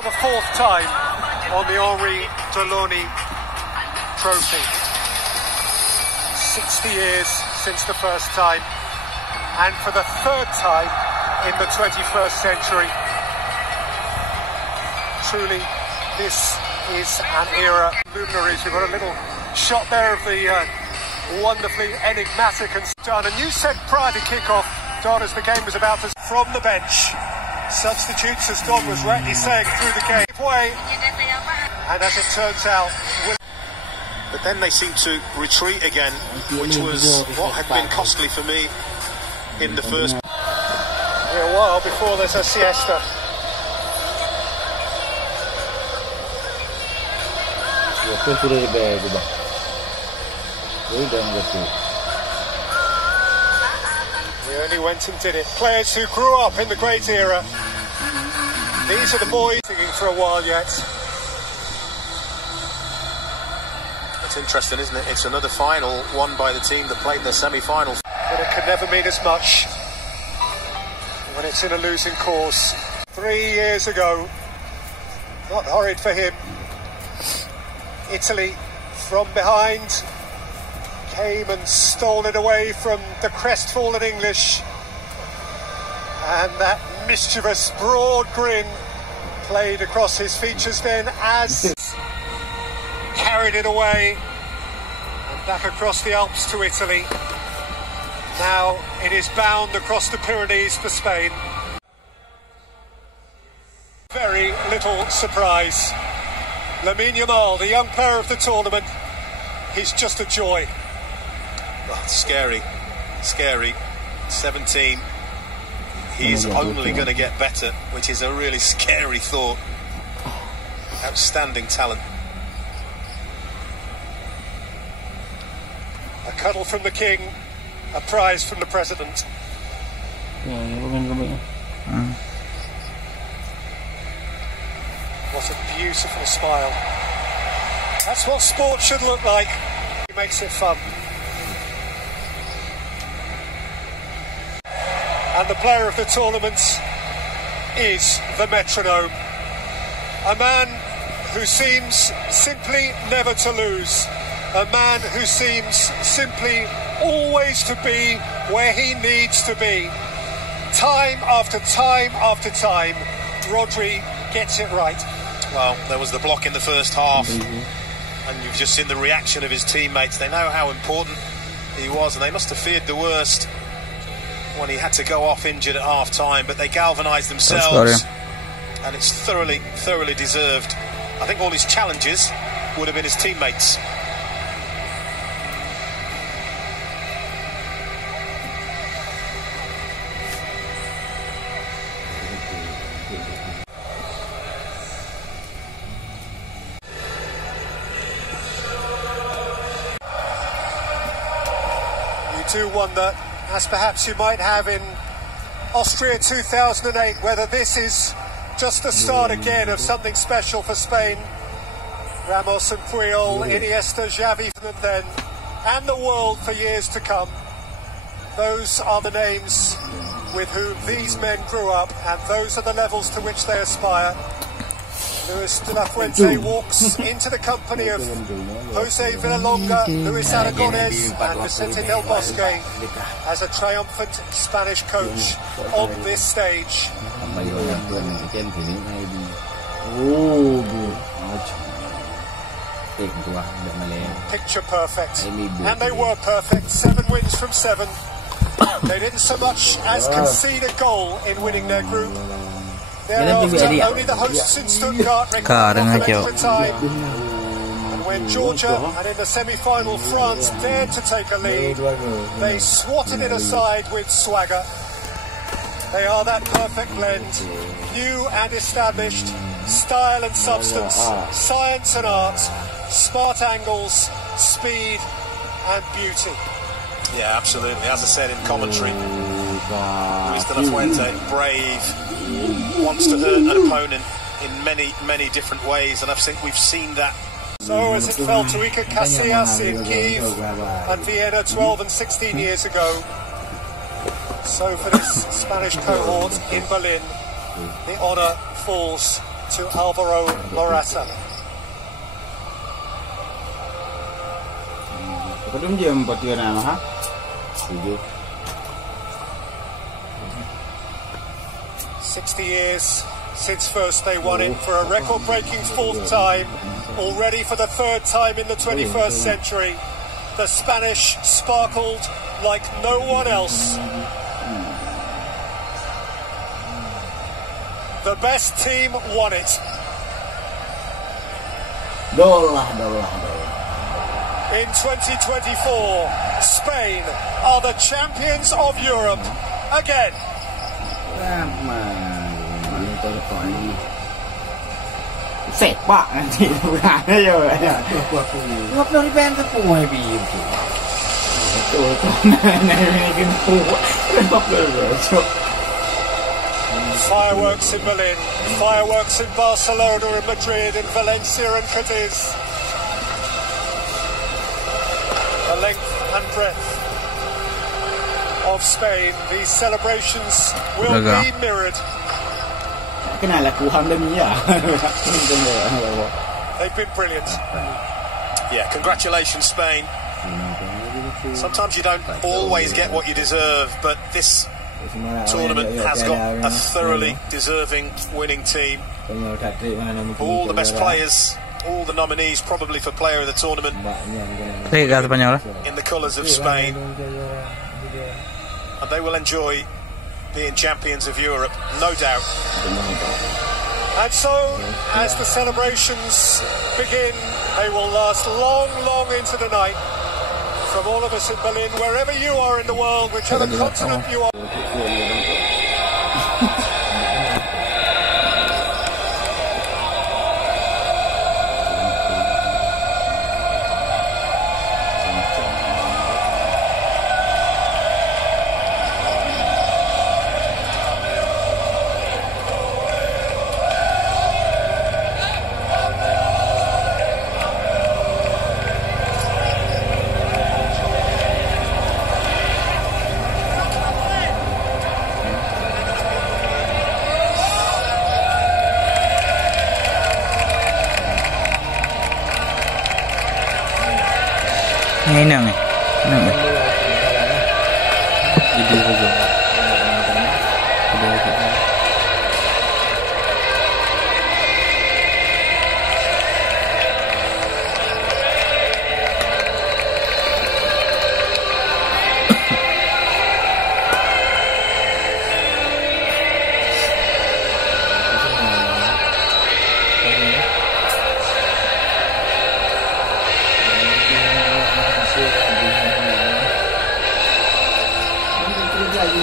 For the fourth time on the Henri Deloney Trophy. 60 years since the first time, and for the third time in the 21st century. Truly, this is an era. Luminaries, we've got a little shot there of the wonderfully enigmatic and done. And you said prior to kick-off, Don, as the game was about to... From the bench, substitutes, as Don was rightly saying, through the game. Way, and as it turns out... But then they seemed to retreat again, which was what had been costly for me in the first... A while before there's a siesta. He only went and did it. Players who grew up in the great era. These are the boys singing for a while yet. It's interesting, isn't it? It's another final won by the team that played their semi-final. But it could never mean as much when it's in a losing cause. 3 years ago, not horrid for him, Italy from behind came and stole it away from the crestfallen English, and that mischievous broad grin played across his features then as carried it away and back across the Alps to Italy. Now it is bound across the Pyrenees for Spain. Very little surprise. Lamine Yamal, the young player of the tournament, he's just a joy. Oh, scary, scary. 17. He's only going to get better, which is a really scary thought. Outstanding talent. A cuddle from the king, a prize from the president. What a beautiful smile. That's what sport should look like. He makes it fun. And the player of the tournament is the metronome. A man who seems simply never to lose. A man who seems simply always to be where he needs to be. Time after time after time, Rodri gets it right. Well, there was the block in the first half, and you've just seen the reaction of his teammates. They know how important he was, and they must have feared the worst when he had to go off injured at half-time, but they galvanised themselves, and it's thoroughly deserved. I think all his challenges would have been his teammates. You do wonder, as perhaps you might have in Austria 2008, whether this is just the start again of something special for Spain. Ramos and Puyol, Iniesta, Xavi for them then, and the world for years to come. Those are the names with whom these men grew up, and those are the levels to which they aspire. Luis de la Fuente walks into the company of Jose Villalonga, Luis Aragonés and Vicente Del Bosque as a triumphant Spanish coach on this stage. Picture perfect, and they were perfect. 7 wins from 7. They didn't so much as concede a goal in winning their group. Thereafter, only the hosts in Stuttgart recorded extra time. And when Georgia and in the semi-final France dared to take a lead, they swatted it aside with swagger. They are that perfect blend, new and established, style and substance, science and art, smart angles, speed and beauty. Yeah, absolutely. As I said in commentary, Luis de la Fuente, brave, wants to hurt an opponent in many different ways, and I think we've seen that. So as it fell to Iker Casillas in Kiev and Vienna 12 and 16 years ago, so for this Spanish cohort in Berlin, the honour falls to Alvaro Morata. Đúng giờ một chuyện nào hả? 60 years since first they won it for a record-breaking fourth time, already for the third time in the 21st century. The Spanish sparkled like no one else. The best team won it. In 2024, Spain are the champions of Europe again. Sệt bạc thì gà đấy rồi ngấp đâu đi bên cái phù hay bị này cái phù ngấp rồi Fireworks in Berlin, fireworks in Barcelona and Madrid, in Valencia and Cadiz. The length and breadth of Spain, these celebrations will be mirrored. Cái này là cú hâm đêm nhỉ? They've been brilliant. Yeah, congratulations, Spain. Sometimes you don't always get what you deserve, but this tournament has got a thoroughly deserving winning team. All the best players, all the nominees probably for player of the tournament in the colours of Spain, and they will enjoy being champions of Europe, no doubt. And so, as the celebrations begin, they will last long, long into the night. From all of us in Berlin, wherever you are in the world, whichever continent you are. Ini nang ide saja. Lagi